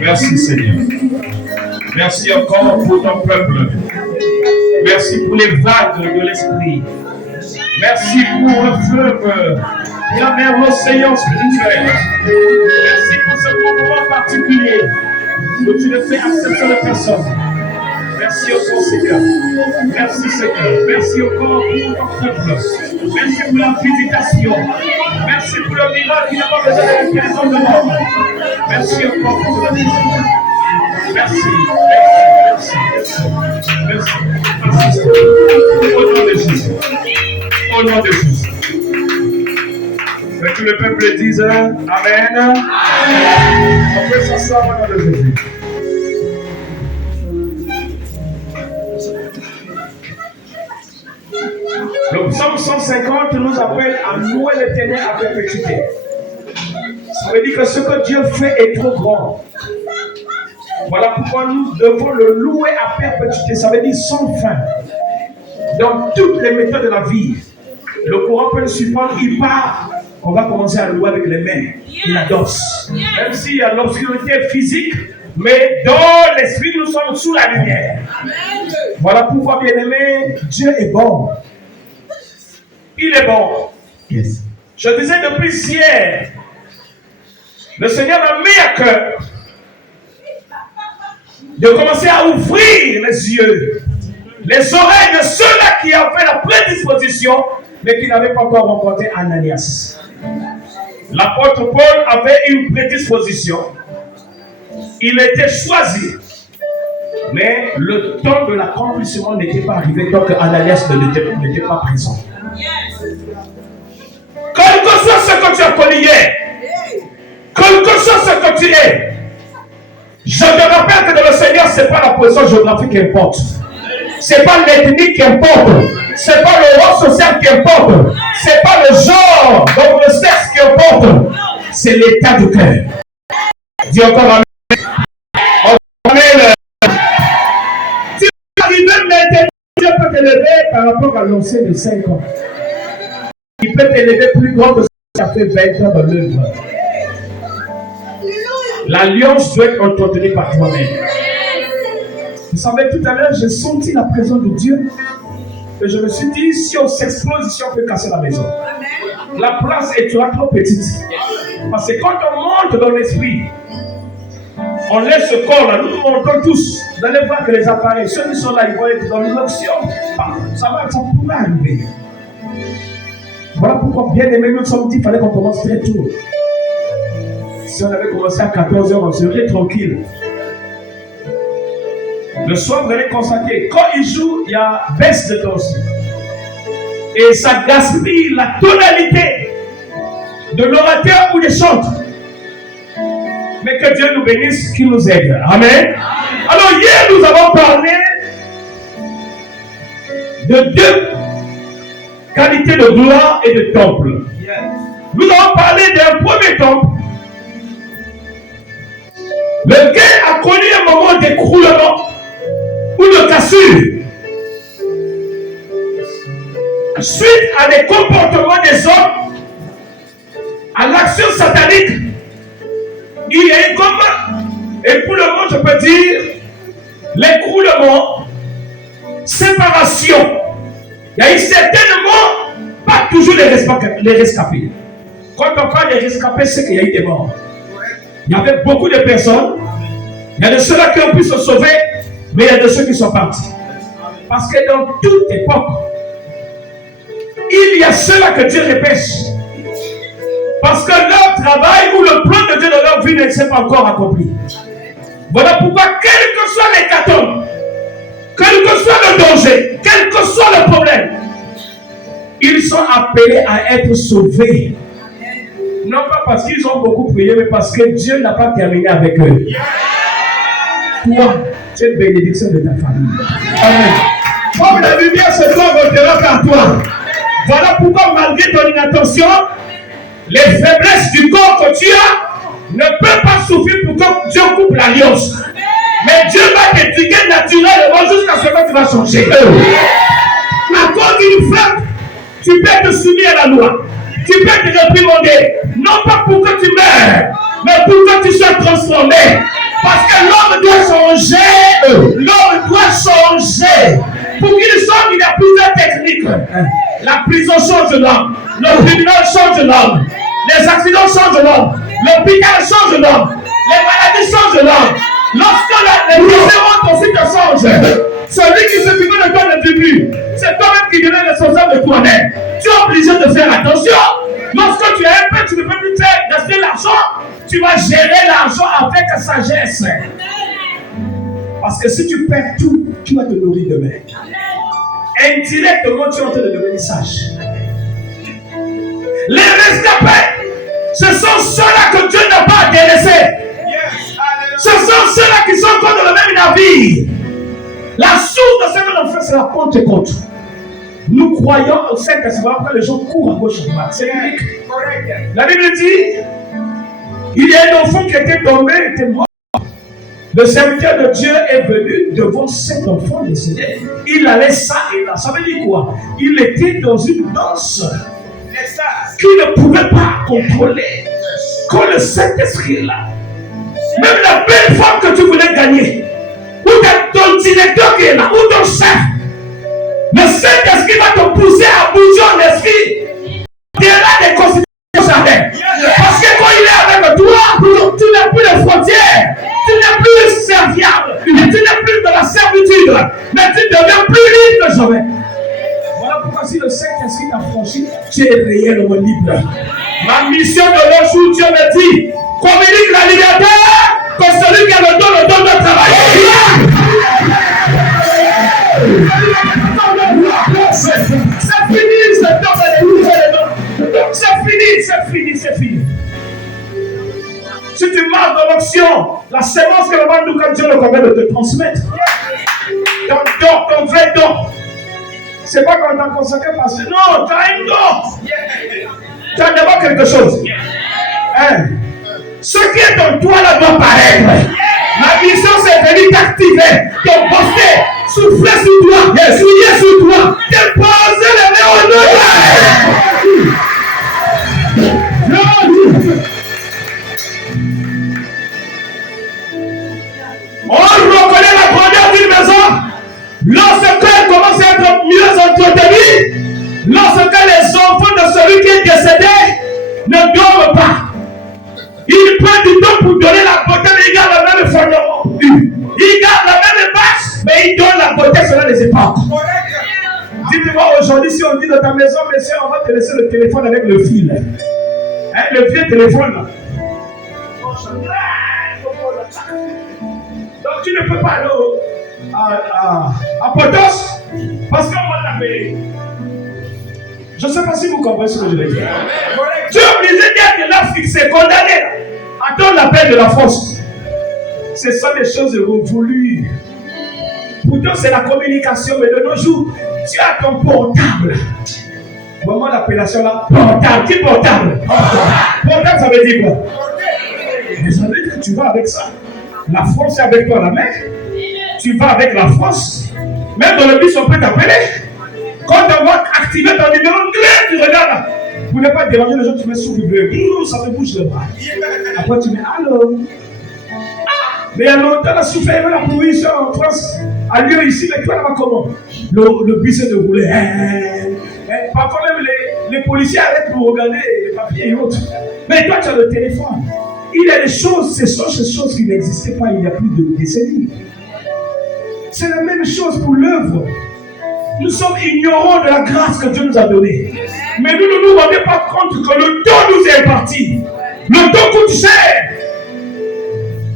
Merci Seigneur. Merci encore pour ton peuple. Merci pour les vagues de l'esprit. Merci pour le fleuve, la mer océan spirituel. Merci pour ce moment particulier où tu ne fais accepter de personne. Merci encore Seigneur. Merci Seigneur. Merci encore pour ton peuple. Merci pour la visitation. Merci pour le miracle qui n'a pas besoin d'être les hommes de mort. Merci encore pour la vie. Merci. Merci. Au nom de Jésus. Au nom de Jésus. Que tout le peuple dise Amen. On peut s'asseoir au nom de Jésus. Le psaume 150 nous appelle à louer l'Éternel à perpétuité. Ça veut dire que ce que Dieu fait est trop grand. Voilà pourquoi nous devons le louer à perpétuité. Ça veut dire sans fin. Dans toutes les méthodes de la vie, le courant peut le surprendre, il part. On va commencer à louer avec les mains. Il adosse. Même s'il y a l'obscurité physique, mais dans l'esprit, nous sommes sous la lumière. Voilà pourquoi, bien-aimé, Dieu est bon. Il est bon. Yes. Je disais depuis hier, le Seigneur m'a mis à cœur de commencer à ouvrir les yeux, les oreilles de ceux-là qui avaient la prédisposition, mais qui n'avaient pas encore rencontré Ananias. L'apôtre Paul avait une prédisposition. Il était choisi. Mais le temps de l'accomplissement n'était pas arrivé tant que Ananias n'était pas présent. Quel que soit ce que tu as connu hier, quel que soit ce que tu es, je te rappelle que dans le Seigneur, ce n'est pas la position géographique qui importe. Ce n'est pas l'ethnie qui importe. Ce n'est pas le rang social qui importe. Ce n'est pas le genre, donc le sexe qui importe. C'est l'état du cœur. Dis encore Amen. Amen. Si tu arrives maintenant, Dieu peut t'élever par rapport à l'ancien de 5 ans. Il peut t'élever plus grand que ce que tu as fait 20 ans dans l'œuvre. L'alliance doit être entretenue par toi-même. Vous savez, tout à l'heure, j'ai senti la présence de Dieu. Et je me suis dit, si on s'explose ici, on peut casser la maison. La place est trop petite. Parce que quand on monte dans l'esprit, on laisse ce corps là, nous montons tous. Vous allez voir que les appareils, ceux qui sont là, ils vont être dans l'option. Ça pourrait arriver. Voilà pourquoi, bien aimé, nous sommes dit qu'il fallait qu'on commence très tôt. Si on avait commencé à 14h, on serait tranquille. Le soir, vous allez constater, quand il joue, il y a baisse de tension. Et ça gaspille la tonalité de l'orateur ou des chantres. Mais que Dieu nous bénisse, qu'il nous aide. Amen. Alors hier, nous avons parlé de deux qualités de gloire et de temple. Nous avons parlé d'un premier temple, lequel a connu un moment d'écroulement ou de cassure suite à des comportements des hommes, à l'action satanique. Il y a eu comme, et pour le moment je peux dire, l'écroulement, séparation. Il y a eu certainement, pas toujours les rescapés. Quand on parle des rescapés, c'est qu'il y a eu des morts. Il y avait beaucoup de personnes. Il y a de ceux-là qui ont pu se sauver, mais il y a de ceux qui sont partis. Parce que dans toute époque, il y a ceux-là que Dieu repêche. Parce que leur travail ou le plan de Dieu dans leur vie ne s'est pas encore accompli. Voilà pourquoi, quel que soit l'hécatombe, quel que soit le danger, quel que soit le problème, ils sont appelés à être sauvés. Non pas parce qu'ils ont beaucoup prié, mais parce que Dieu n'a pas terminé avec eux. Toi, tu es bénédiction de ta famille. Amen. Comme la lumière se doit retenir par toi. Voilà pourquoi, malgré ton inattention, les faiblesses du corps que tu as ne peuvent pas souffrir pour que Dieu coupe l'alliance. Mais Dieu va t'éduquer naturellement jusqu'à ce que tu vas changer. À cause d'une femme, tu peux te soumettre à la loi. Tu peux te réprimander. Non pas pour que tu meurs, mais pour que tu sois transformé. Parce que l'homme doit changer. L'homme doit changer. Pour qu'il sorte, il y a plusieurs techniques. La prison change l'homme. Le tribunal change l'homme. Les accidents changent l'homme. L'hôpital change l'homme. Les maladies changent l'homme. Lorsque les différentes aussi te changent, celui qui s'occupait de toi le début, c'est toi-même qui devient responsable de toi-même. Tu es obligé de faire attention. Lorsque tu as un peu, tu ne peux plus gaspiller l'argent. Tu vas gérer l'argent avec sagesse. Parce que si tu perds tout, tu vas te nourrir demain. Indirectement, tu es en train de devenir sage. Les rescapés, ce sont ceux-là que Dieu n'a pas délaissés. Ce sont ceux-là qui sont encore dans le même navire. La source de ce que l'on fait, c'est la Pentecôte. Nous croyons au Saint-Esprit. Après, les gens courent à gauche et à droite. C'est unique. La Bible dit, il y a un enfant qui était tombé, était mort. Le serviteur de Dieu est venu devant cet enfant décédé. Il allait ça et là. Ça veut dire quoi? Il était dans une danse qu'il ne pouvait pas contrôler. Quand le Saint-Esprit est là, même la belle femme que tu voulais gagner, ou ton directeur qui est là, ou ton chef, le Saint-Esprit va te pousser à bouger en esprit. Tu es là des considérations jamais. Parce que quand il est avec toi, tu n'as plus de frontières. Tu n'es plus serviable. Tu n'es plus de la servitude. Mais tu deviens plus libre que jamais. Voilà pourquoi si le Saint-Esprit t'a franchi, tu es réellement libre. Ma mission de l'autre jour, Dieu me dit, communique la liberté que celui qui a le don de travailler. C'est fini, c'est temps de c'est fini. Si tu marches dans l'action, la sémence que le monde nous, quand Dieu le convient de te transmettre, ton vrai don, c'est pas qu'on t'a consacré parce que non, tu as un don. Tu as d'abord quelque chose. Ce qui est en toi là doit paraître. Ma mission c'est venir t'activer, te poster, souffler sur toi, souiller sur toi, te poser les mains au nom. On reconnaît la grandeur d'une maison. enfants de celui qui est décédé ne dorment pas. Il prend du temps pour donner la beauté, mais il garde la même fondement. Il garde la même base, mais il donne la beauté selon les époques. Dites-moi aujourd'hui, si on dit dans ta maison, monsieur, on va te laisser le téléphone avec le fil. Hein, le vieux téléphone là. Donc tu ne peux pas aller à Potos parce qu'on va t'appeler. Je ne sais pas si vous comprenez ce que je veux dire. Tu es obligé d'être là fixé, condamné. Attends l'appel de la force. Ce sont des choses révolues. Pourtant, c'est la communication, mais de nos jours, tu as ton portable. Vraiment l'appellation là, portable. Qui portable? Portable, ça veut dire quoi? Mais ça veut dire que tu vas avec ça. La France est avec toi à la main. Tu vas avec la France. Même dans le bus, on peut t'appeler. Quand on va activer ton numéro, tu regardes. Pour ne pas déranger les gens, tu mets sous le bleu. Ça te bouge le bras. Après, tu mets allô. Mais il y a longtemps, la souffert la police en France a lieu ici, mais toi là-bas comment? Le bus est déroulé. Parfois même les policiers arrêtent pour regarder les papiers et autres. Mais toi, tu as le téléphone. Il y a des choses, ce sont ces choses qui n'existaient pas il y a plus de décennies. C'est la même chose pour l'œuvre. Nous sommes ignorants de la grâce que Dieu nous a donnée. Mais nous ne nous rendons pas compte que le temps nous est imparti. Le temps coûte cher.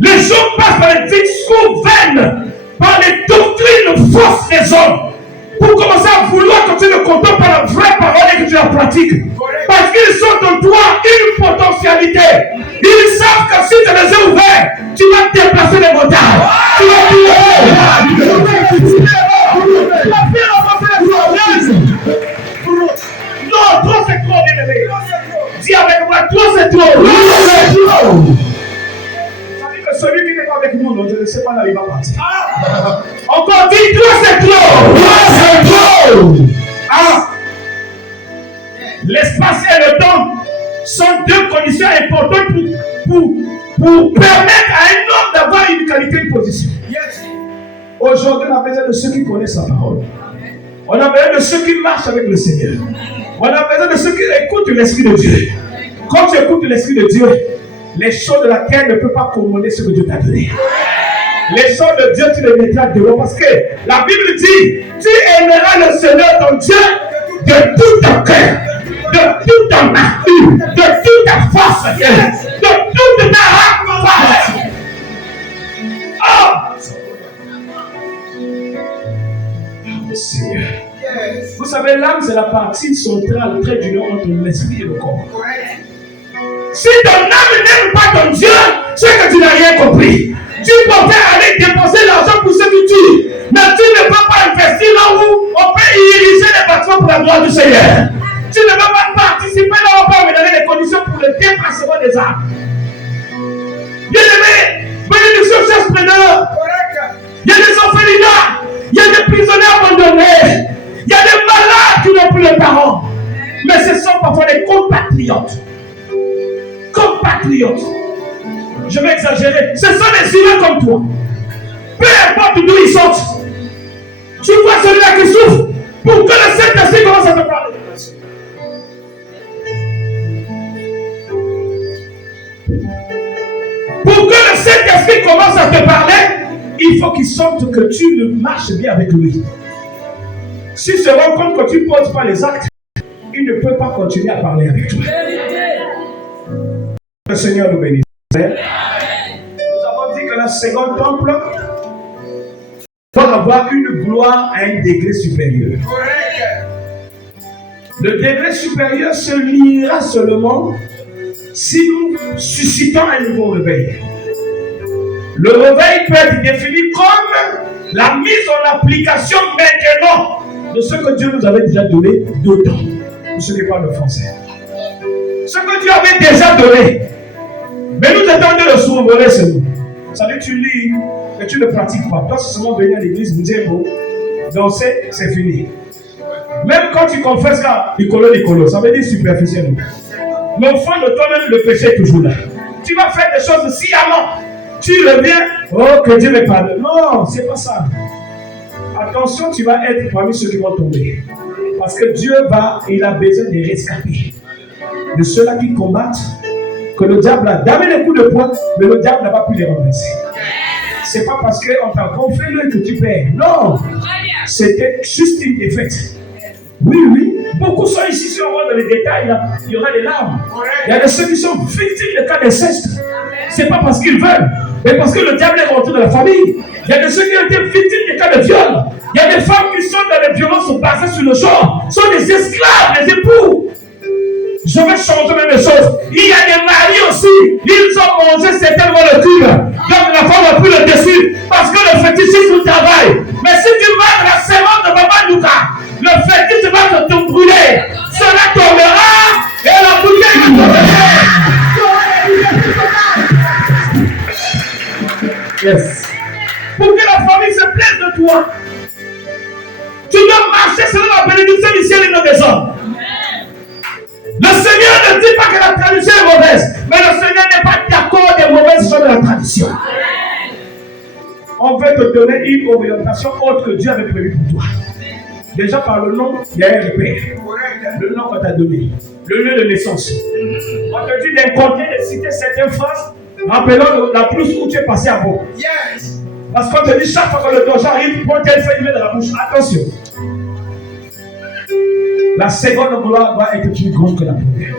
Les gens passent par les discours vaines, par les doctrines fausses des hommes, pour commencer à vouloir que tu ne comptes pas la vraie parole et que tu la pratiques. Parce qu'ils sont en toi une potentialité. Ils savent que si tu les as ouverts, tu vas déplacer les montagnes. Tu vas tout non, trop c'est trop, bien aimé. Dis avec moi, trop c'est trop. Celui qui n'est pas avec nous, non, je ne sais pas là, il va partir. Encore dit, trop c'est trop. Trop c'est trop. L'espace et le temps sont deux conditions importantes pour permettre à un homme d'avoir une qualité de position. Aujourd'hui, on a besoin de ceux qui connaissent sa parole. On a besoin de ceux qui marchent avec le Seigneur. On a besoin de ceux qui écoutent l'Esprit de Dieu. Quand tu écoutes l'Esprit de Dieu, les choses de la terre ne peuvent pas commander ce que Dieu t'a donné. Les choses de Dieu, tu les mettras dehors. Parce que la Bible dit, tu aimeras le Seigneur ton Dieu de tout ton cœur, de toute ton âme, de toute ta force, de toute ta force. Oh Seigneur. Vous savez, l'âme, c'est la partie centrale, le trait d'union entre l'esprit et le corps. Si ton âme n'aime pas ton Dieu, c'est que tu n'as rien compris. Tu peux aller dépenser l'argent pour ce que tu mais tu ne peux pas investir là où on peut ériger les bâtiments pour la gloire du Seigneur. Tu ne peux pas participer là où on peut me donner les conditions pour le déplacement des âmes. Bien aimé, bénédiction cherche preneur. Il y a des orphelinats, il y a des prisonniers abandonnés, il y a des malades qui n'ont plus de parents. Mais ce sont parfois des compatriotes. Je vais exagérer. Ce sont des humains comme toi. Peu importe d'où ils sortent. Tu vois celui-là qui souffre. Pour que le Saint-Esprit commence à te parler. Pour que le Saint-Esprit commence à te parler, il faut qu'il sente que tu marches bien avec lui. S'il se rend compte que tu ne poses pas les actes, il ne peut pas continuer à parler avec toi. Le Seigneur nous bénisse. Nous avons dit que le second temple doit avoir une gloire à un degré supérieur. Le degré supérieur se liera seulement si nous suscitons un nouveau réveil. Le réveil peut être défini comme la mise en application maintenant de ce que Dieu nous avait déjà donné d'autant. Pour ceux qui parlent le français. Ce que Dieu avait déjà donné. Mais nous attendons le survoler seulement. Ça veut dire que tu lis, mais tu ne pratiques pas. Toi, c'est seulement venir à l'église, vous dire bon, danser, c'est fini. Même quand tu confesses qu'à Nicolo, ça veut dire superficiellement. Mais au fond de toi-même, le péché est toujours là. Tu vas faire des choses sciemment. Tu reviens, oh, que Dieu me pardonne. Non, c'est pas ça. Attention, tu vas être parmi ceux qui vont tomber. Parce que Dieu il a besoin de rescapés. De ceux-là qui combattent, que le diable a donné les coups de poing, mais le diable n'a pas pu les renverser. C'est pas parce qu'on t'a gonflé l'œil que tu perds. Non. C'était juste une défaite. Oui. Beaucoup sont ici, si on va dans les détails, là, il y aura des larmes. Il y a des ceux qui sont victimes de cas d'inceste. C'est pas parce qu'ils veulent, mais parce que le diable est rentré dans la famille. Il y a des ceux qui ont été victimes de cas de viol. Il y a des femmes qui sont dans les violences basées sur le genre, sont des esclaves, des époux. Je vais changer même les choses. Il y a des maris aussi. Ils ont mangé certainement le cul. Donc la femme n'a plus le dessus. Parce que le fétichisme travaille. Mais si tu manges la sémence de Baba Luka, le fétichisme va te brûler. Cela tombera et la bouteille va tomber. Yes. Pour que la famille se plaise de toi, tu dois marcher selon la bénédiction du ciel et non des hommes. Le Seigneur ne dit pas que la tradition est mauvaise, mais le Seigneur n'est pas d'accord des mauvaises choses de la tradition. On veut te donner une orientation autre que Dieu avait prévu pour toi. Déjà par le nom, il y a un repère. Le nom qu'on t'a donné, le lieu de naissance. On te dit d'incompter, de citer certaines phrases, rappelant la pelouse où tu es passé avant. Parce qu'on te dit chaque fois que le danger arrive, prends telle feuille dans la bouche. Attention. La seconde gloire va être plus grande que la première.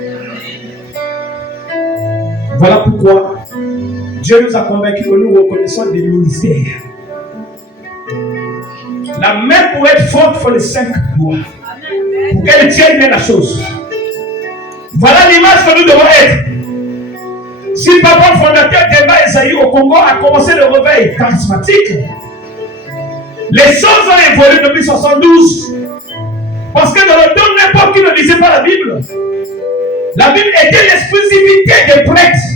Voilà pourquoi Dieu nous a convaincus que nous reconnaissons des ministères. La main pour être forte, il faut les 5 gloires. Pour qu'elle tienne bien la chose. Voilà l'image que nous devons être. Si papa fondateur d'Emba Esaïe au Congo a commencé le réveil charismatique, les choses ont évolué depuis 72. Parce que dans le temps de l'époque, qui ne lisait pas la Bible était l'exclusivité des prêtres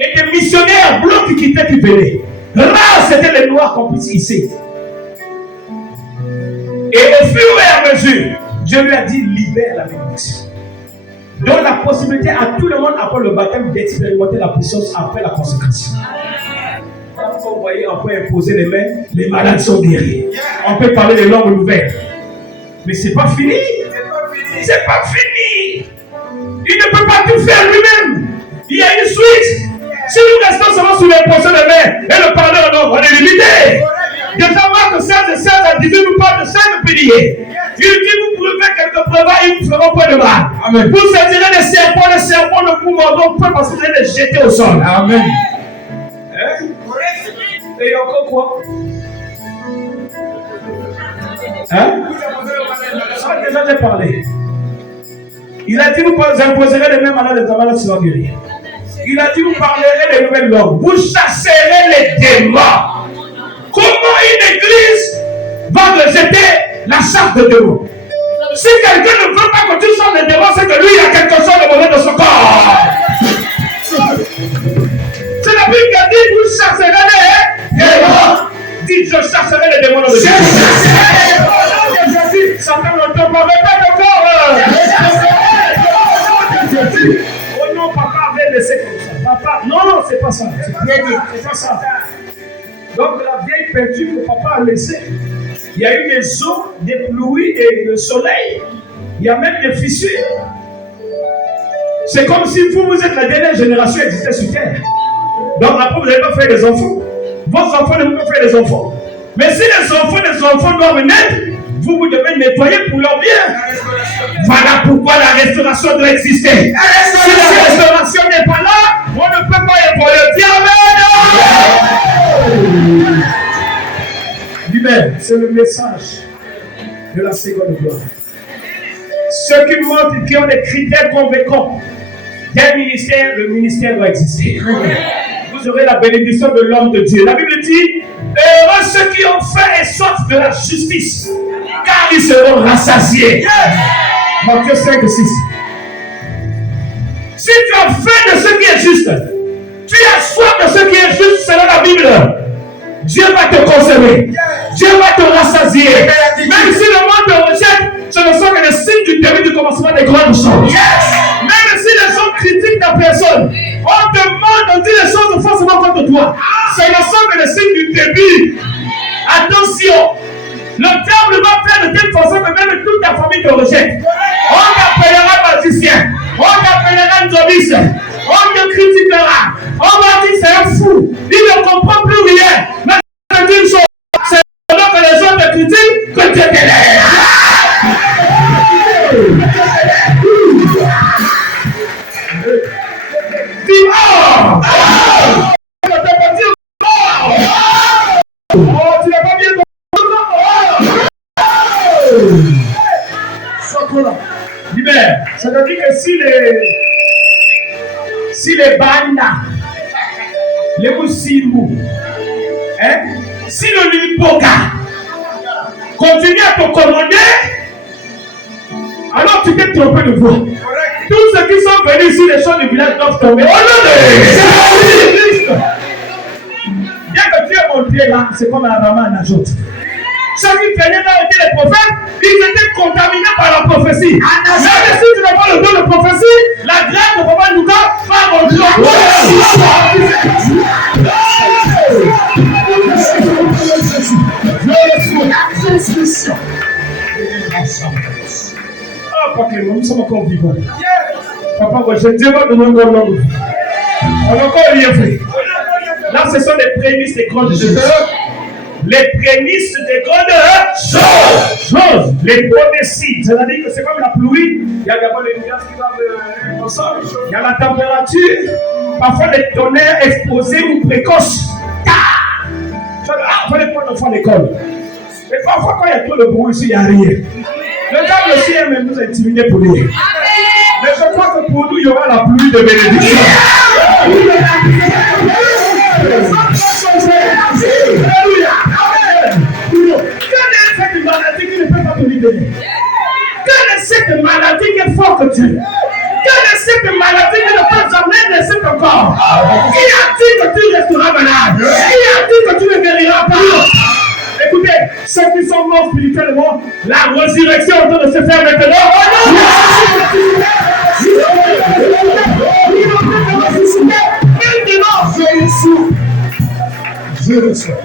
et des missionnaires blancs qui quittaient, qui venaient. Rares c'était les noirs qu'on puisse hisser. Et au fur et à mesure, Dieu lui a dit libère la bénédiction. Donne la possibilité à tout le monde après le baptême d'expérimenter la puissance après la consécration. Quand vous voyez, on peut imposer les mains, les malades sont guéris. On peut parler des langues nouvelles. Mais c'est pas fini. C'est pas fini. Il ne peut pas tout faire lui-même. Il y a une suite. Si nous restons seulement sous l'imposition des mains et le parler en langue, on est limité. Déjà, Marc 16 et 16 a dit, nous parle de 5 piliers. Il dit, vous pouvez faire quelques preuves, ils vous feront point de mal. Amen. Vous saisirez les serpents ne vous mordront point parce que vous allez les jeter au sol. Amen. Et encore quoi? Ça a déjà parlé. Il a dit, vous imposerez les mêmes malades, les malades seront guéris. Il a dit, vous parlerez des nouvelles langues. Vous chasserez les démons. Comment une église va rejeter la chasse de démons? Si quelqu'un ne veut pas que tu sortes les démons, c'est que lui, il y a quelque chose de mauvais dans son corps. C'est la Bible qui a dit, vous chasserez les démons. Dites, je chasserai les démons de Jésus. Je chasserai les démons de Jésus. Satan ne te permet pas de corps. Oh non, papa avait laissé comme ça. Papa, non, c'est pas ça. C'est pas ça. Donc la vieille peinture que papa a laissée, il y a eu des eaux, des pluies et le soleil. Il y a même des fissures. C'est comme si vous êtes la dernière génération existée sur terre. Donc après, vous n'allez pas faire des enfants. Vos enfants ne vont pas faire des enfants. Mais si les enfants doivent naître, vous devez nettoyer pour leur bien. Voilà pourquoi la restauration doit exister. Si la restauration n'est pas là, on ne peut pas évoluer. Dis Amen. C'est le message de la seconde gloire. Ceux qui montrent, qui ont des critères convaincants d'un ministère, le ministère doit exister. Vous aurez la bénédiction de l'homme de Dieu. La Bible dit, heureux ceux qui ont faim et soif de la justice, car ils seront rassasiés. Matthieu 5 et 6. Si tu as faim de ce qui est juste, tu as soif de ce qui est juste selon la Bible, Dieu va te conserver. Dieu va te rassasier. Même si le monde te rejette, ce ne sont que les signes du début du commencement des grandes choses. Même si les gens critiquent ta personne, on demande, on dit les choses forcément contre toi. Ce ne sont que les signes du début. Attention, Le diable va faire de telle façon que même toute ta famille te rejette. On t'appellera magicien. On t'appellera nzobiste. On te critiquera. On va dire c'est un fou. Il ne comprend plus rien. Mais c'est une chose. C'est pendant que les gens te critiquent que tu te lèves. Dis oh! Tu n'as pas bien libère. Ça veut dire que si les bandas, les moussimou, hein, si le limpoka continue à te commander, alors tu t'es trompé de voix. Tous ceux qui sont venus ici, les gens du village doivent tomber. Oh non, c'est bien que Dieu est monté là, c'est comme un raman à Najot. Ceux qui venaient là étaient les prophètes, ils étaient contaminés par la prophétie. Mais si tu n'as pas le don de prophétie, la grâce de Papa Luka va rentrer. Ah, pas que nous sommes encore vivants. Papa, je te demande de nous donner. On a encore rien fait. Là, ce sont les prémices des grandes choses. Les prémices des grandes choses. Les premiers signes. C'est-à-dire que c'est comme la pluie. Il y a d'abord les nuages qui vont ensemble. Il y a la température. Parfois les tonnerres exposés ou précoces. Il faut les prendre enfants à l'école. Mais parfois, quand il y a trop de bruit ici, il n'y a rien. Le diable aussi aime nous intimider pour lui. Mais je crois que pour nous, il y aura la pluie de bénédiction. Alléluia. Quelle est cette maladie qui ne peut pas te libérer? Quelle est cette maladie qui est forte que tu es? Quelle est cette maladie qui ne peut jamais laisser ton corps? Qui a dit que tu resteras malade? Qui a dit que tu ne guériras pas? Écoutez, ceux qui sont morts spirituellement, la résurrection est en train de se faire maintenant. Je reçois.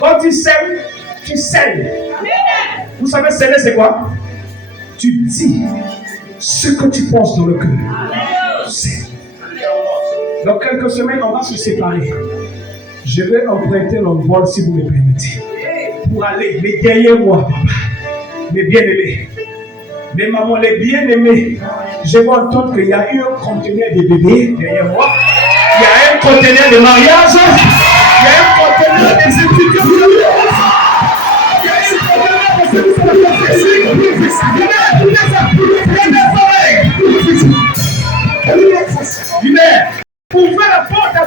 Quand tu sèmes, tu scelles. Vous savez, sceller, c'est quoi? Tu dis ce que tu penses dans le cœur. Dans quelques semaines, on va se séparer. Je vais emprunter l'envol, si vous me permettez, pour aller, mais derrière moi, papa, mes bien-aimés, mes mamans, les bien-aimés, je vais entendre qu'il y a eu un conteneur de bébés derrière moi, il y a un conteneur de mariage, il y a un conteneur des étudiants, il y a un conteneur de la pour faire la porte à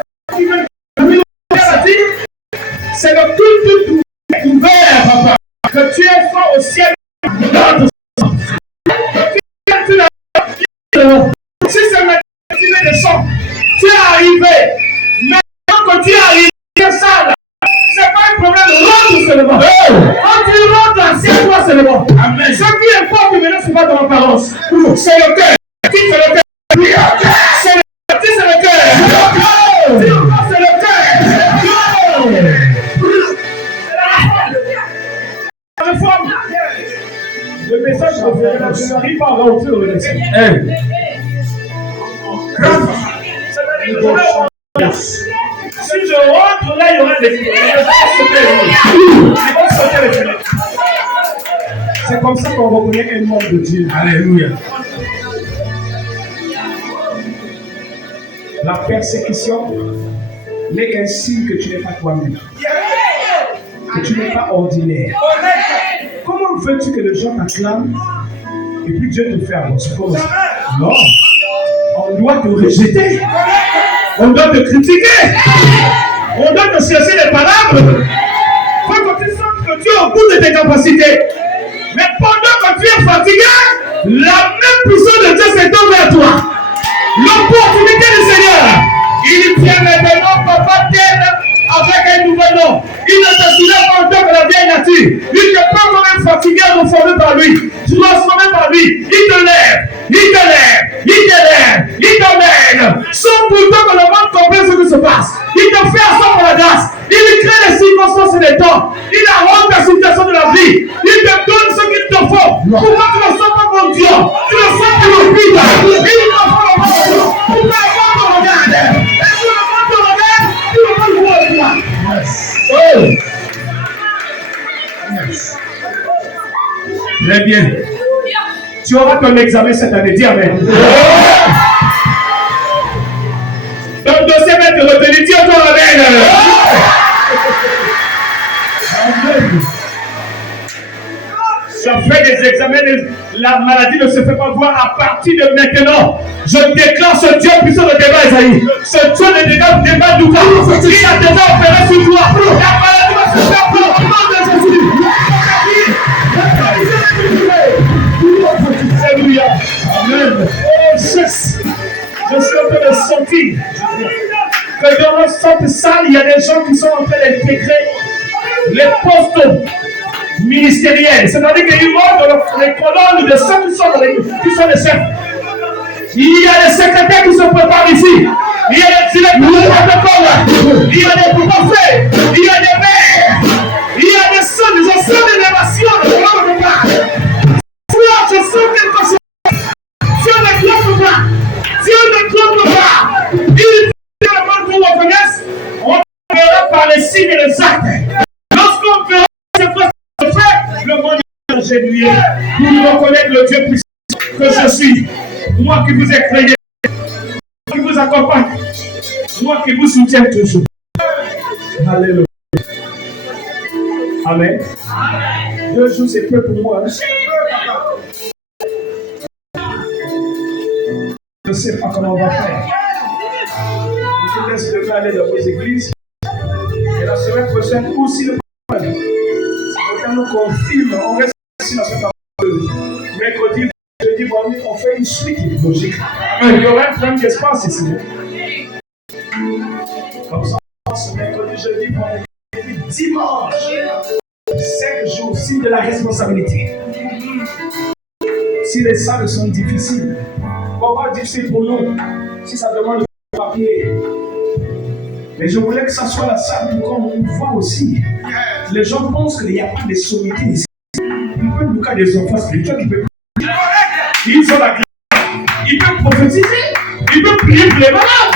c'est le tout ouvert, papa. Que tu es fort au ciel. Si c'est maintenant que tu es de sang, tu es arrivé. Maintenant que tu es arrivé, ça là, c'est pas un problème. Rentre seulement. Quand tu rentres, assieds-toi seulement. Amen. Ce qui importe maintenant, c'est pas ton apparence. C'est le cœur. Qui c'est le cœur? C'est le cœur. C'est le cœur. Le message je n'arrive pas à rentrer dans le message. Si je rentre là, il y aura des fenêtres. C'est comme ça qu'on reconnaît un membre de Dieu. Alléluia. La persécution n'est qu'un signe que tu n'es pas toi-même. Que tu n'es pas ordinaire. Comment veux-tu que les gens t'acclament et puis Dieu te fait avancer? Non. On doit te rejeter. On doit te critiquer. On doit te chercher les palabres. Faut que tu sentes que tu es au bout de tes capacités. Mais pendant que tu es fatigué, la même puissance de Dieu s'étend vers toi. L'opportunité du Seigneur. Il vient maintenant, papa, terre avec un nouvel nom. Il ne te soulève pas autant que la vieille nature. Il te prend comme un fatigué reformé par lui. Transformé par lui. Il te lève. Il te lève. Il te lève. Il t'emmène. Sans pourtant que le monde comprenne ce qui se passe. Il te fait asseoir par la grâce. Il crée les circonstances et les temps. Il arrange ta situation de la vie. Il te donne ce qu'il te faut. Pourquoi tu ne sens pas mon Dieu? Tu le sens pour le vide. Il te faut le bon. Tu peux avoir ton regard. Et tu le prends ton regard, tu le prends le voir. Très bien. Tu auras ton examen cette année. Dis amen. Ton dossier va te retenir. Dis encore amen. Tu as fait des examens, la maladie ne se fait pas voir à partir de maintenant. Je déclare ce Dieu puissant de débat, Esaïe. Ce Dieu de débat Douka. Il a déjà opéré sur toi. La maladie va se faire pour le nom de Jésus. Alléluia. Amen. Oh, je suis en train de sentir que dans notre centre salle, il y a des gens qui sont en train d'intégrer les postes ministériels. C'est-à-dire qu'ils vont dans les colonnes de ceux qui sont les chefs. Il y a des secrétaires qui se préparent ici. Il y a des directeurs de protocole. Il y a des prophètes. Il y a des maires. Il y a des sons, des anciens d'élévation. Je sens quelque chose. Dieu ne clope pas. Dieu ne clope pas. Il fait le monde qu'on reconnaisse. On verra par les signes et les actes. Lorsqu'on verra ce que se fait, le monde est ingénieux pour reconnaître le Dieu puissant que je suis. Moi qui vous ai créé, moi qui vous accompagne, moi qui vous soutiens toujours. Alléluia. Amen. 2 jours, c'est peu pour moi. Je ne sais pas comment on va faire. Je vous laisse demain aller dans vos églises. Et la semaine prochaine, aussi le problème. Quand nous confirme, on reste ici dans cette mercredi, jeudi, vendredi, on fait une suite logique. Il y aura un problème d'espace ici. Comme ça, ce mercredi, jeudi, vendredi, dimanche. 5 jours, signe de la responsabilité. Si les salles sont difficiles, pourquoi difficile pour nous? Si ça demande de papier. Mais je voulais que ça soit la salle pour qu'on voit aussi. Les gens pensent qu'il n'y a pas de sommité ici. Ils peuvent nous faire des enfants spirituels qui peuvent. Ils ont la grâce. Ils peuvent prophétiser. Ils peuvent prier pour les malades.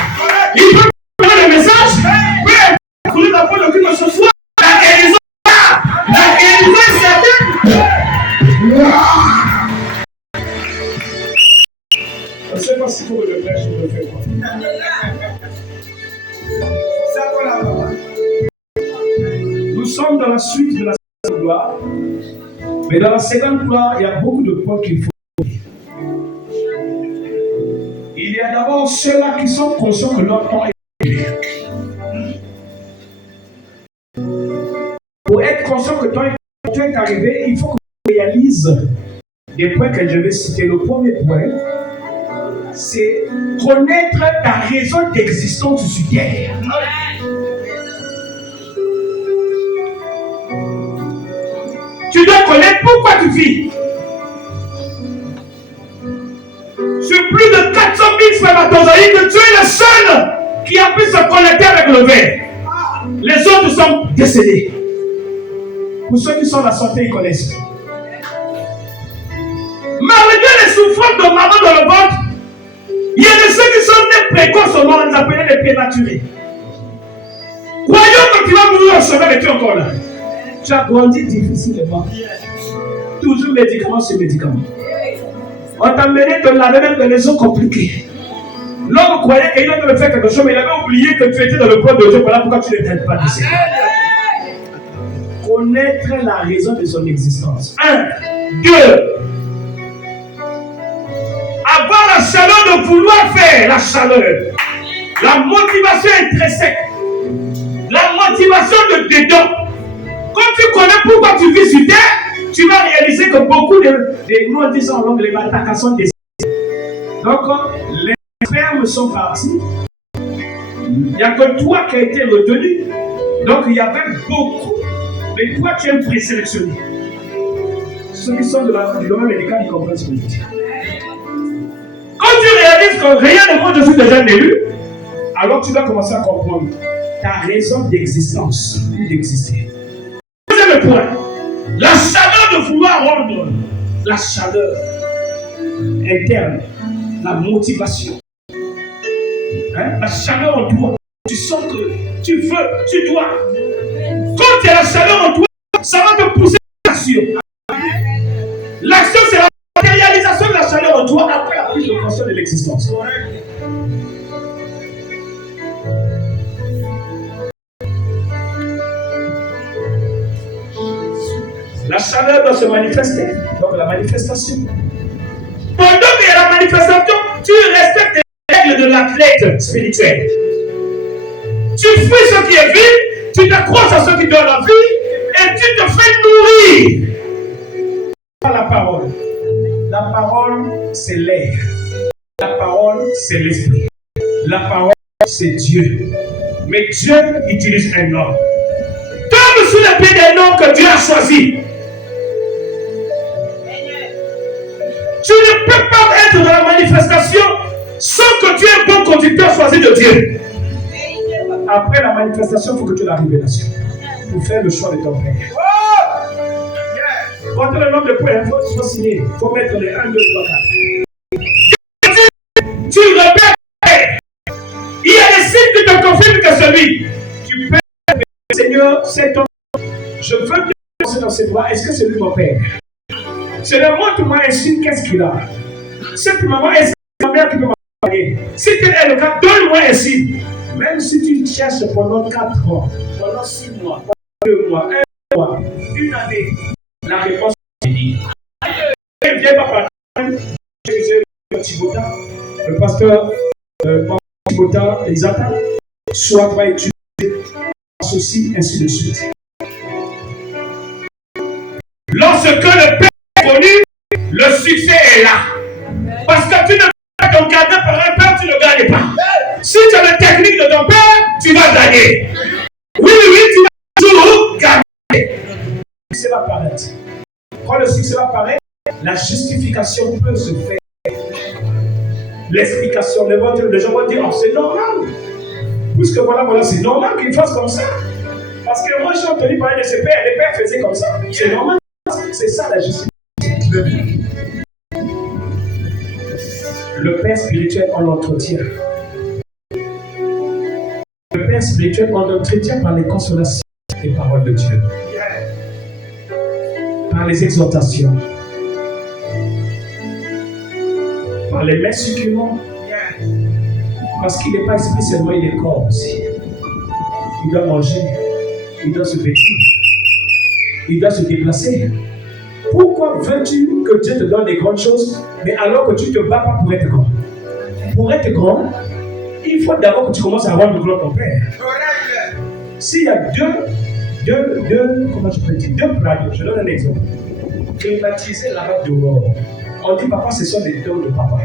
Ils peuvent donner des messages. Ils peuvent courir la peau de qui que ce soit. La guérison est là. La guérison est certaine. Je ne sais pas s'il faut que je prêche ou je fais quoi. Nous sommes dans la suite de la seconde gloire. Mais dans la seconde gloire, il y a beaucoup de points qu'il faut. Il y a d'abord ceux-là qui sont conscients que leur temps est arrivé. Pour être conscient que ton temps est arrivé, il faut que tu réalises des points que je vais citer. Le premier point, c'est connaître ta raison d'existence sur terre. Tu dois connaître pourquoi tu vis. Sur plus de 400 000 spermatozoïdes, tu es le seul qui a pu se connecter avec le verre. Les autres sont décédés. Pour ceux qui sont en la santé, ils connaissent. Malgré les souffrances de maman dans le ventre, il y a de ceux qui sont nés précocement, on les appelait les prématurés. Croyons que tu vas mourir au chemin, mais tu es encore là. Tu as grandi difficilement. Toujours médicament sur médicament. On t'a mené de la même maison compliquée. L'homme croyait qu'il devait faire quelque chose, mais il avait oublié que tu étais dans le corps de Dieu. Voilà pourquoi tu ne t'aides pas d'ici. Connaître la raison de son existence. 1, 2. Avoir la chaleur de vouloir faire la chaleur. La motivation intrinsèque. La motivation de dedans. Quand tu connais pourquoi tu vis sur terre, tu vas réaliser que beaucoup de nous disons en langue les attaques sont décédés. Donc, les fermes sont partis. Il n'y a que toi qui as été retenu. Donc, il y avait beaucoup. Mais toi, tu es présélectionné. Ceux qui sont du domaine médical, ils comprennent ce que je dis. Quand tu réalises que rien ne moi je suis déjà élu, alors tu dois commencer à comprendre ta raison d'existence, d'exister. Deuxième point, la chaleur de vouloir rendre, la chaleur interne, la motivation. La chaleur en toi, tu sens que tu veux, tu dois. Quand tu as la chaleur en toi, ça va te pousser à l'action. L'action, c'est la matérialisation de la chaleur en toi après la prise de conscience de l'existence. La chaleur doit se manifester. Donc la manifestation. Pendant qu'il y a la manifestation, tu respectes les règles de l'athlète spirituel. Tu fuis ce qui est vide, tu t'accroches à ce qui donne la vie et tu te fais nourrir. La parole. La parole, c'est l'air. La parole, c'est l'esprit. La parole, c'est Dieu. Mais Dieu utilise un homme. Tombe sous les pieds d'un homme que Dieu a choisi. Tu ne peux pas être dans la manifestation sans que tu aies un bon conducteur choisi de Dieu. Après la manifestation, il faut que tu aies la révélation pour faire le choix de ton père. Quand le nombre de points, il faut signer. Il faut mettre les 1, 2, 3, 4. Tu repères. Il y a des signes qui te confirment que celui. Tu peux, Seigneur, c'est ton. Je veux que tu penses dans ses doigts. Est-ce que c'est lui mon père? Seigneur, montre-moi un signe, qu'est-ce qu'il a? Simplement, est-ce que c'est ma mère qui peut m'accompagner? Si tel est le cas, donne-moi un signe. Même si tu cherches pendant 4 mois, pendant 6 mois, pendant 2 mois, 1 mois, une année, la réponse est dit. Il ne vient pas par le pasteur Thibota Elisata, soit va étudier ceci, ainsi de suite. Lorsque le Père est connu, le succès est là. Parce que tu ne peux pas t'encadrer par un père, tu ne gagnes pas. Si tu as la technique de ton père, tu vas gagner. Oui, tu vas toujours gagner. Le succès va paraître. Quand le succès va paraître, la justification peut se faire. L'explication, les gens vont dire, oh, c'est normal. Puisque voilà, c'est normal qu'ils fassent comme ça. Parce que moi, j'ai entendu parler de ses pères, les pères faisaient comme ça. C'est normal. C'est ça la justification. Le père spirituel, on l'entretient. Le père spirituel, on l'entretient par les consolations et paroles de Dieu. Par les exhortations. Par les mains succulents. Parce qu'il n'est pas esprit seulement, il est corps aussi. Il doit manger, il doit se vêtir, il doit se déplacer. Pourquoi veux-tu que Dieu te donne des grandes choses, mais alors que tu ne te bats pas pour être grand? Pour être grand, il faut d'abord que tu commences à avoir le gloire de ton Père. S'il y a comment je peux dire, 2 plats, je donne un exemple. Climatiser la dehors. On dit, papa, ce sont des dons de papa.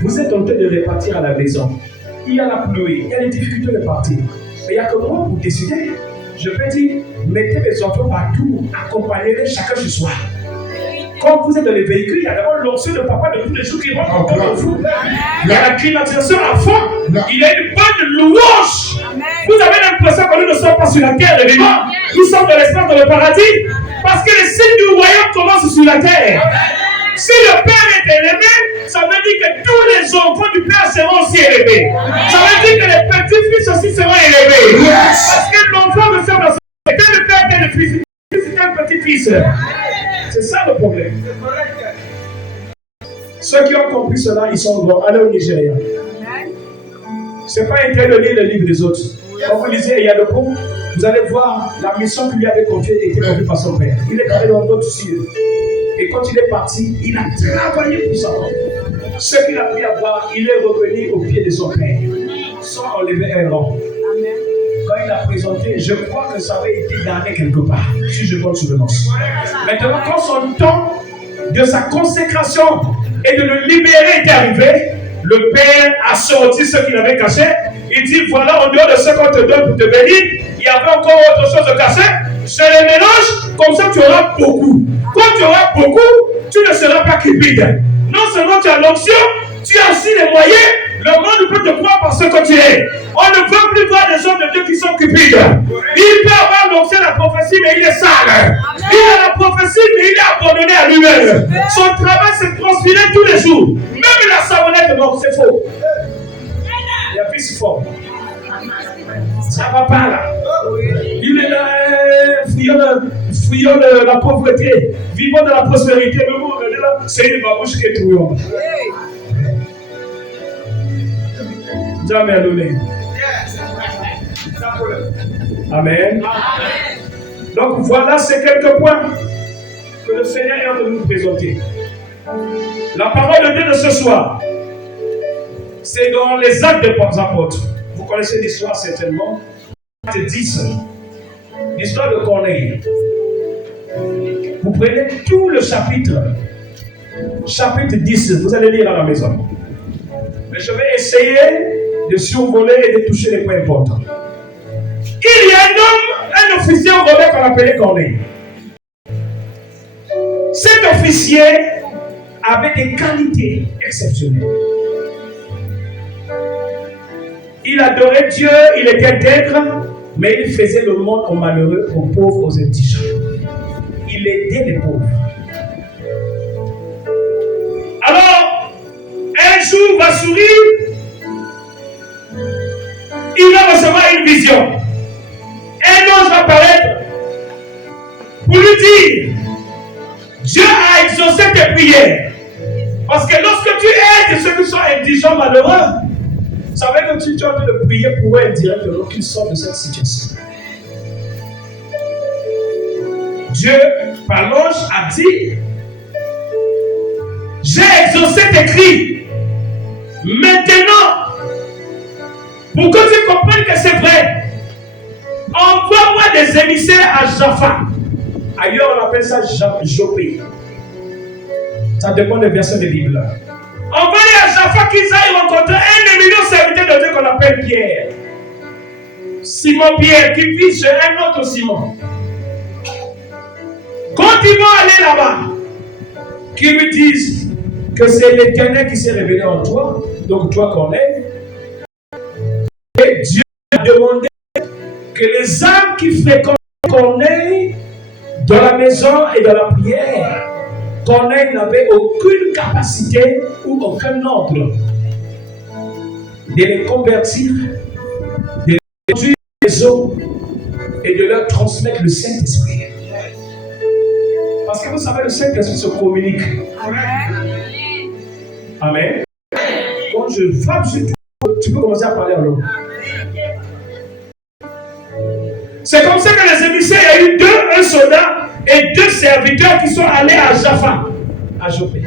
Vous êtes en train de répartir à la maison. Il y a la pluie, il y a les difficultés de partir. Mais il n'y a que moi pour décider. Je peux dire, mettez les enfants partout, accompagnez-les chacun chez soi. Quand vous êtes dans les véhicules, il y a d'abord l'onction de papa de tous les jours qui rentre encore dans vous. Il y a la climatisation à fond. Il y a une bonne louange. Vous avez l'impression que nous ne sommes pas sur la terre de vivant. Nous sommes dans l'espace, dans le paradis. Parce que les signes du royaume commencent sur la terre. Si le Père est élevé, ça veut dire que tous les enfants du Père seront aussi élevés. Ça veut dire que les petits-fils aussi seront élevés. Parce que l'enfant ne sert dans son Père. Le Père est le fils. C'est un petit-fils. C'est ça le problème. Ceux qui ont compris cela, ils sont grands. Allez au Nigeria. Ce n'est pas intérêt de lire le livre des autres. Quand vous lisez il y a le pont, vous allez voir la mission qu'il lui avait confiée était confiée par son père. Il est allé dans d'autres cieux. Et quand il est parti, il a travaillé pour ça. Ce qu'il a pu avoir, il est revenu au pied de son père, sans enlever un rang. Quand il a présenté, je crois que ça avait été gardé quelque part, si je compte sur le nom. Maintenant, quand son temps de sa consécration et de le libérer est arrivé, le Père a sorti ce qu'il avait caché. Il dit, voilà, en dehors de ce qu'on te donne pour te bénir, il y avait encore autre chose de caché. Je les mélange, comme ça tu auras beaucoup. Quand tu auras beaucoup, tu ne seras pas cupide. Non seulement tu as l'onction, tu as aussi les moyens Le monde peut te croire par ce que tu es. On ne veut plus voir des hommes de Dieu qui sont cupides. Il peut avoir l'onction de la prophétie, mais il est sale. Il a la prophétie, mais il est abandonné à lui-même. Son travail, c'est de transpirer tous les jours. Même la savonnette, non, c'est faux. Il a plus fort. Ça va pas là. Il est là, fuyant de la pauvreté, vivant de la prospérité. Mais vous regardez là, c'est une babouche qui est trouillante. Jamais donné. Amen. Donc voilà ces quelques points que le Seigneur est en train de nous présenter. La parole de Dieu de ce soir, c'est dans les actes des apôtres. Vous connaissez l'histoire certainement. Acte 10, l'histoire de Corneille. Vous prenez tout le chapitre 10, vous allez lire à la maison. Mais je vais essayer de survoler et de toucher les points importants. Il y a un homme, un officier romain qu'on appelait Corneille. Cet officier avait des qualités exceptionnelles. Il adorait Dieu, il était intègre, mais il faisait le monde aux malheureux, aux pauvres, aux indigents. Il aidait les pauvres. Alors, un jour va sourire, il va recevoir une vision. Un ange va apparaître pour lui dire, Dieu a exaucé tes prières. Parce que lorsque tu aides ceux qui sont indigents, malheureux, ça veut dire que tu es en train de prier pour eux indirectement qu'ils sortent de cette situation. Dieu, par l'ange, a dit, j'ai exaucé tes cris. Maintenant, pour que tu comprennes que c'est vrai, envoie-moi des émissaires à Jaffa. Ailleurs, on appelle ça Jopé. Ça dépend des versions de la Bible. Envoie-les à Jaffa qu'ils aillent rencontrer un éminent serviteur de Dieu qu'on appelle Pierre. Simon-Pierre, qui vit chez un autre Simon. Quand ils vont aller là-bas, qu'ils lui disent que c'est l'Éternel qui s'est révélé en toi, donc toi Corneille, et Dieu a demandé que les âmes qui fréquentent Corneille dans la maison et dans la prière, Corneille n'avait aucune capacité ou aucun ordre de les convertir, de les conduire les eaux et de leur transmettre le Saint-Esprit. Parce que vous savez, le Saint-Esprit se communique. Amen. Amen. Quand je frappe sur toi, tu peux commencer à parler en langue. C'est comme ça que les émissaires, il y a eu un soldat et 2 serviteurs qui sont allés à Jaffa, à Jopé.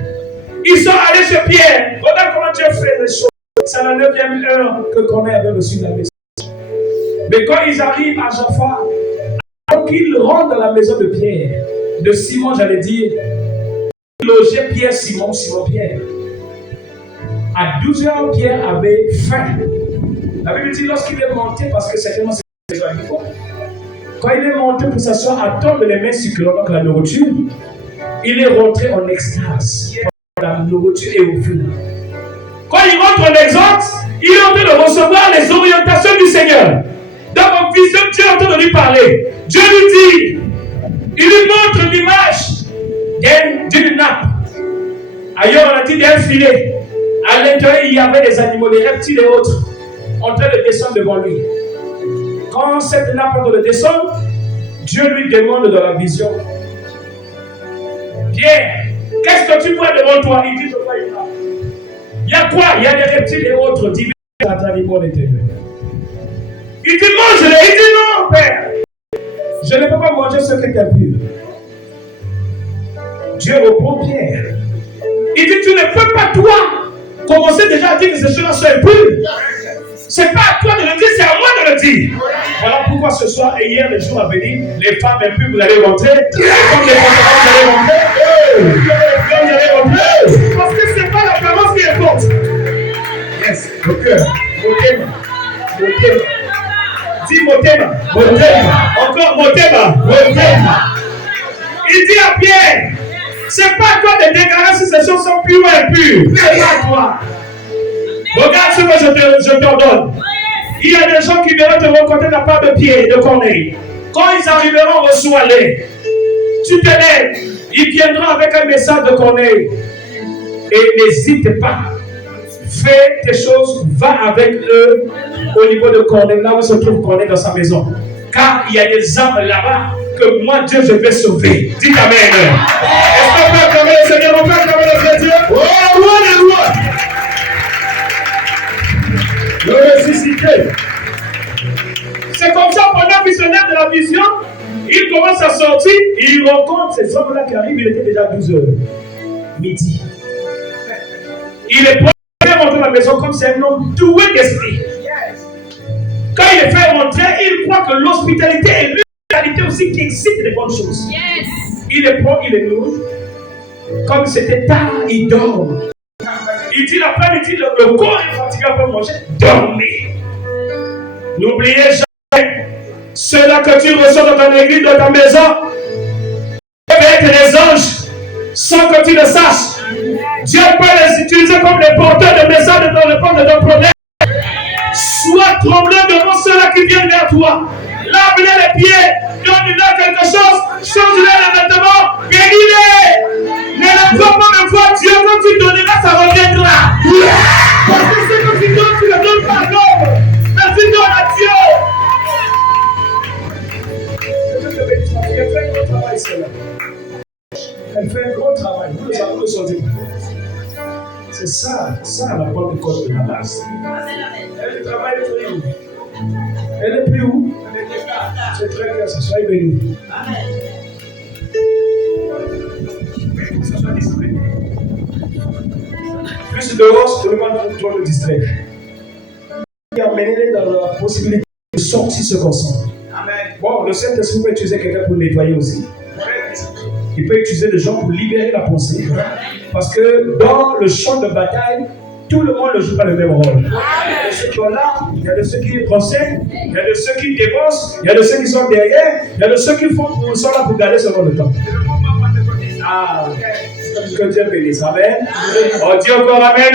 Ils sont allés chez Pierre. Regarde comment Dieu fait les choses. C'est la 9e heure que Corneille avait reçu la message. Mais quand ils arrivent à Jaffa, avant qu'ils rentrent dans la maison de Pierre, de Simon, j'allais dire, il logeait Pierre, Simon, Pierre. À 12h, Pierre avait faim. La Bible dit lorsqu'il est monté, parce que certainement c'est déjà une fois, quand il est monté pour s'asseoir à tendre les mains succulentes, donc la nourriture, il est rentré en extase. La nourriture est au feu. Quand il rentre en exode, il est en train de recevoir les orientations du Seigneur. Dans mon vision, Dieu est en train de lui parler. Dieu lui dit, il lui montre l'image d'une nappe. Ailleurs, on a dit d'un filet. À l'intérieur, il y avait des animaux, des reptiles et autres, en train de descendre devant lui. Quand cette nappe est en train de descendre, Dieu lui demande dans la vision, Pierre, qu'est-ce que tu vois devant toi? Il dit, je vois une nappe. Il y a quoi? Il y a des reptiles et autres, divers animaux à l'intérieur. Il dit, mange-les. Il dit, non, Père. Je ne peux pas manger ce qui est impur. Dieu reprend Pierre. Il dit, tu ne peux pas, toi, commencer déjà à dire que ces choses-là sont impures. Ce n'est pas à toi de le dire, c'est à moi de le dire. Voilà pourquoi ce soir et hier, les jours à venir, les femmes impures, vous allez rentrer. Les femmes des conséquences, vous allez rentrer. Vous allez rentrer. Parce que ce n'est pas l'apparence qui importe. Yes, le cœur. Motema. Motema. Dis Motema. Motema. Encore Motema. Motema. Il dit à Pierre, c'est pas à toi de déclarer si ces choses sont pures ou impures. C'est pas à toi. Regarde ce que je t'ordonne. Il y a des gens qui viendront te rencontrer de la part de Pierre, de Corneille. Quand ils arriveront, reçois-les. Tu te lèves, ils viendront avec un message de Corneille. Et n'hésite pas. Fais tes choses, va avec eux au niveau de Corneille, là où se trouve Corneille dans sa maison. Car il y a des âmes là-bas que moi, Dieu, je vais sauver. Dites Amen. Est-ce qu'on peut acclamer le Seigneur? On peut acclamer le vrai Dieu? Oh, roi des rois! Le ressuscité. C'est comme ça, pendant qu'il se lève de la vision, il commence à sortir, et il rencontre ces hommes-là qui arrivent, il était déjà 12 heures. Midi. Il est prêt à rentrer dans la maison comme c'est un homme doué d'esprit. Quand il est fait rentrer, il croit que l'hospitalité est une qualité aussi qui excite les bonnes choses. Il est prêt, il est lourd. Comme c'était tard, il dort. Il dit l'après-midi, le corps est fatigué pour manger. Dormez. N'oubliez jamais, ceux-là que tu reçois dans ton église, dans ta maison, peuvent être des anges sans que tu le saches. Dieu peut les utiliser comme des porteurs de messages dans le temps de ton problème. Sois tremblant devant ceux-là qui viennent vers toi. Lave-les les pieds, donne-leur quelque chose, change-les les vêtements, guéris-les. Ne les prends pas de foi, Dieu, quand tu donneras, ça reviendra. Parce que ce que tu donnes, tu ne donnes pas à l'homme, mais tu donnes à Dieu. Elle fait un gros travail, celle-là. Elle fait un gros travail. Vous le savez, vous le sentez. C'est ça la porte de code de la base. Elle travaille plus où? Elle est plus où? C'est très bien, ça soit béni. Plus de hausse, tout le monde doit le distraire. Et emmener dans la possibilité de sortir ce qu'on sent. Bon, le Saint-Esprit peut utiliser quelqu'un pour nettoyer aussi. Il peut utiliser des gens pour libérer la pensée. Parce que dans le champ de bataille, tout le monde ne joue pas le même rôle. Il y a de ceux qui sont là, il y a de ceux qui procèdent, il y a de ceux qui dépensent, il y a de ceux qui sont derrière, il y a de ceux qui sont là pour garder selon le temps. Ah, que Dieu bénisse. Amen. On dit encore Amen.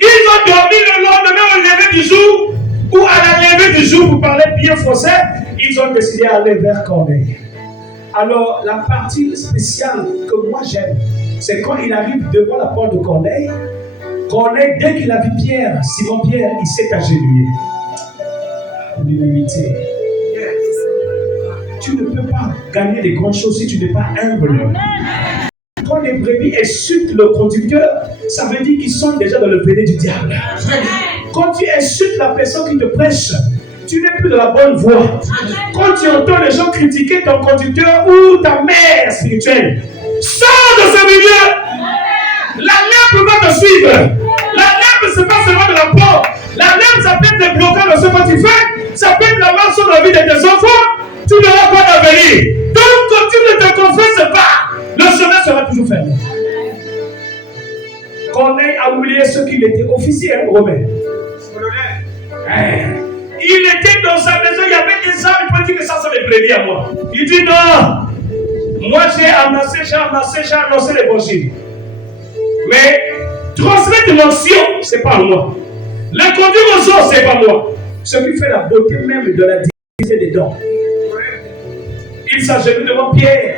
Ils ont dormi le lendemain au lever du jour, ou à la levée du jour, pour parler bien français, ils ont décidé d'aller vers Corneille. Alors, la partie spéciale que moi j'aime, c'est quand il arrive devant la porte de Corneille. Corneille, dès qu'il a vu Pierre, Simon-Pierre, il s'est agenouillé. L'humilité. Tu ne peux pas gagner des grandes choses si tu n'es pas humble. Quand les brebis insultent le conducteur, ça veut dire qu'ils sont déjà dans le péché du diable. Quand tu insultes la personne qui te prêche, tu n'es plus dans la bonne voie. Quand tu entends les gens critiquer ton conducteur ou ta mère spirituelle, sors de ce milieu. La lèpre va te suivre. La lèpre, ce n'est pas seulement de la porte. La lèpre, ça peut être des blocages dans ce que tu fais. Ça peut être la marche sur la vie de tes enfants. Tu n'auras pas d'avenir. Donc, quand tu ne te confesses pas, le chemin sera toujours fermé. Corneille a oublié ce qu'il était, officier romain. Il était dans sa maison, il y avait des âmes, il peut dire que ça, c'est les brebis à moi. Il dit non, moi j'ai amassé annoncé l'évangile. Mais transmettre l'onction, c'est pas moi. La conduire aux autres, c'est pas moi. Ce qui fait la beauté même de la dignité des dons. Il s'agenouille devant Pierre.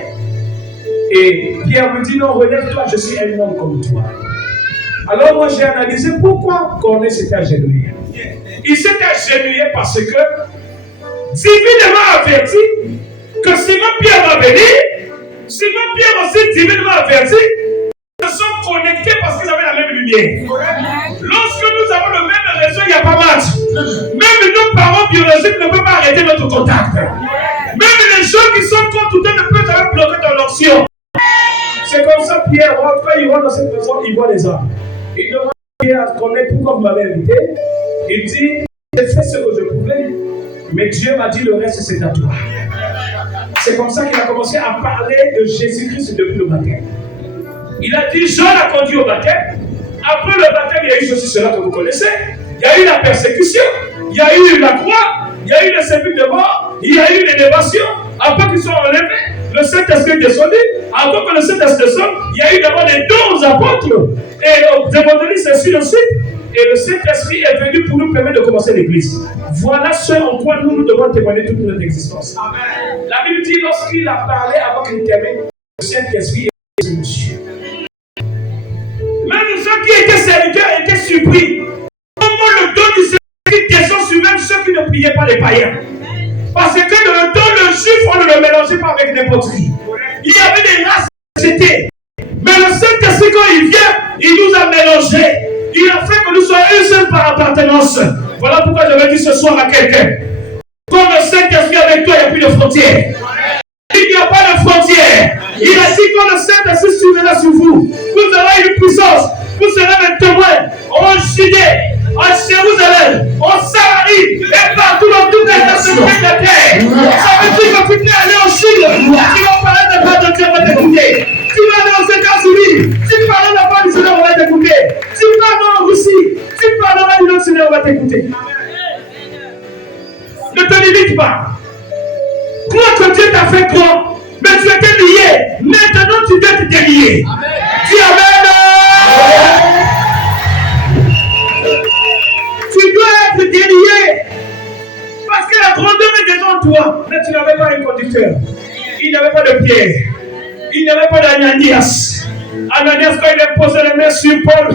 Et Pierre me dit non, relève-toi, je suis un homme comme toi. Alors moi j'ai analysé pourquoi Corneille s'était agenouillé. Il s'est agenouillé parce que divinement averti que Simon-Pierre va venir. Simon-Pierre aussi divinement averti se sont connectés parce qu'ils avaient la même lumière. Lorsque nous avons le même réseau, il n'y a pas match. Même nos parents biologiques ne peuvent pas arrêter notre contact. Même les gens qui sont contre tout ne peuvent jamais bloquer dans l'onction. C'est comme ça Pierre rentre, quand il rentre dans cette maison, il voit les âmes. Il demande à Pierre à connaître pourquoi vous m'avez invité. Il dit, j'ai fait ce que je pouvais, mais Dieu m'a dit le reste c'est à toi. C'est comme ça qu'il a commencé à parler de Jésus-Christ depuis le baptême. Il a dit, Jean l'a conduit au baptême. Après le baptême, il y a eu ceci, cela que vous connaissez. Il y a eu la persécution, il y a eu la croix, il y a eu le sépulcre de mort, il y a eu l'élévation. Après qu'ils soient enlevés, le Saint-Esprit est descendu. Avant que le Saint-Esprit descende, il y a eu d'abord les dons aux apôtres et aux évangélistes, ainsi de suite. Et le Saint-Esprit est venu pour nous permettre de commencer l'Église. Voilà ce en quoi nous devons témoigner toute notre existence. Amen. La Bible dit, lorsqu'il a parlé avant qu'il termine, le Saint-Esprit est venu. Même ceux qui étaient serviteurs étaient surpris. Comment le don du Saint-Esprit descend sur même ceux qui ne priaient pas les païens. Parce que dans le don de juif, on ne le mélangeait pas avec des poteries. Il y avait des races c'était. Mais le Saint-Esprit, quand il vient, il nous a mélangés. Il a fait que nous soyons une seule par appartenance. Voilà pourquoi je vais dire ce soir à quelqu'un. Quand le Saint-Esprit est avec toi, il n'y a plus de frontières. Il n'y a pas de frontières. Il a dit quand le Saint-Esprit surviendra sur vous, vous aurez une puissance. Vous serez des témoins en Judée, en Jérusalem, en Samarie, et partout dans toutes les nations de la terre. Ça veut dire que tu peux aller en Chine, tu vas parler de part de Dieu, on va t'écouter. Tu vas aller aux États-Unis, tu parles de la part du Seigneur, on va t'écouter. Tu parles en Russie, tu parleras du nom du Seigneur, on va t'écouter. Ne te limite pas. Crois que Dieu t'a fait grand, mais tu étais lié. Maintenant, tu dois te délier. Dis Amen. Tu dois être délié. Parce que la grandeur est devant toi. Mais tu n'avais pas un conducteur. Il n'y avait pas de Pierre. Il n'y avait pas d'Ananias. Ananias, quand il a posé les mains sur Paul,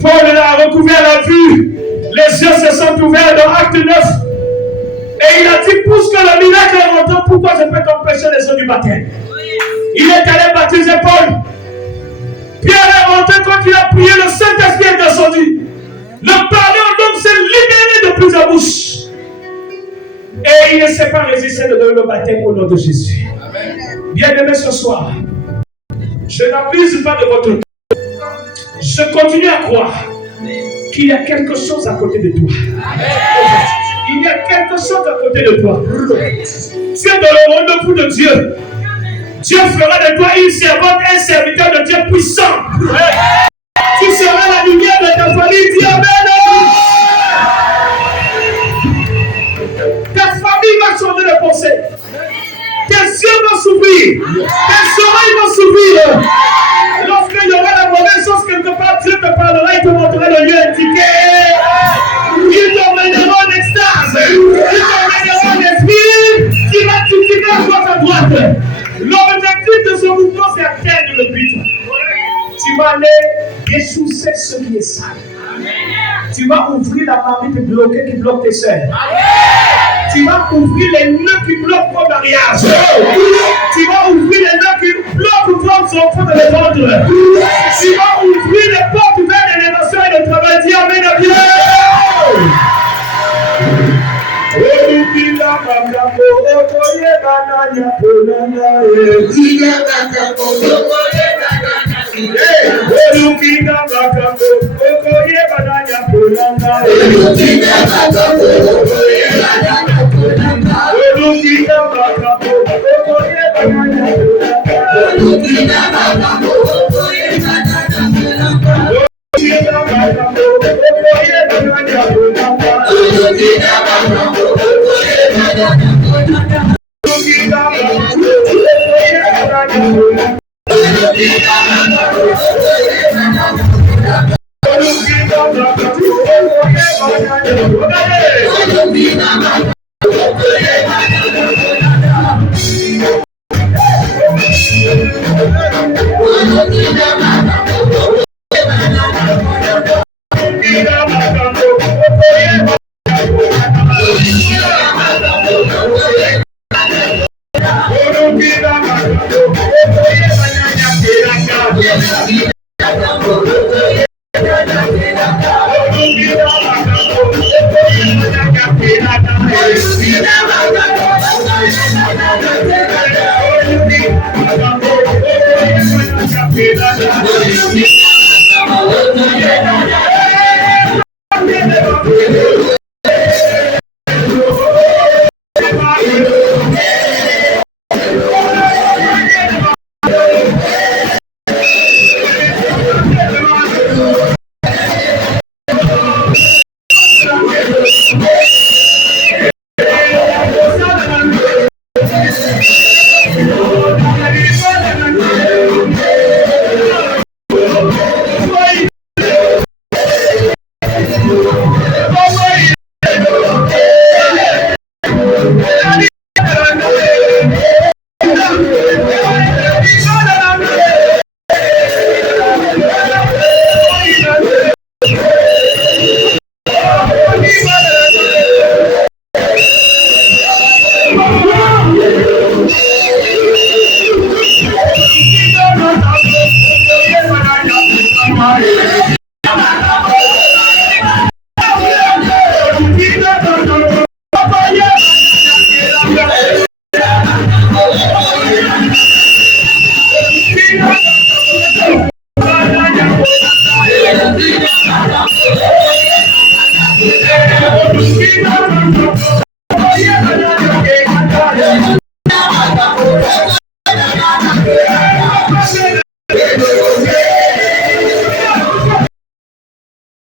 Paul a recouvert la vue. Les yeux se sont ouverts dans Acte 9. Et il a dit, puisque le miracle est rentré, pourquoi je peux t'empêcher les eaux du baptême? Il est allé baptiser Paul. Pierre est rentré quand il a prié, le Saint-Esprit est descendu. Le parler en langue s'est libéré de plusieurs bouches. Et il ne s'est pas résisté de donner le baptême au nom de Jésus. Bien-aimés, ce soir, je n'abuse pas de votre temps. Je continue à croire qu'il y a quelque chose à côté de toi. Il y a quelque chose à côté de toi. Tu es dans le rendez-vous de Dieu. Dieu fera de toi une servante, un serviteur de Dieu puissant. Tu seras la lumière de ta famille. Dis Amen. Ta famille va changer de pensée. Tes yeux vont s'ouvrir. Tes oreilles vont s'ouvrir. Lorsqu'il y aura la mauvaise chose quelque part, Dieu te parlera et te montrera le lieu indiqué. Il t'emmènera en extase. Il t'emmènera en esprit. Tu vas à droite à droite. L'objectif de ce mouvement, c'est atteindre le but. Tu vas aller ressourcer ce qui est sale. Tu vas ouvrir la marmite bloquée qui bloque tes soeurs. Tu vas ouvrir les nœuds qui bloquent vos mariages. Tu vas ouvrir les nœuds qui bloquent vos enfants de les vendre. Tu vas ouvrir les portes vers l'élévation et le travail. Dis Amen.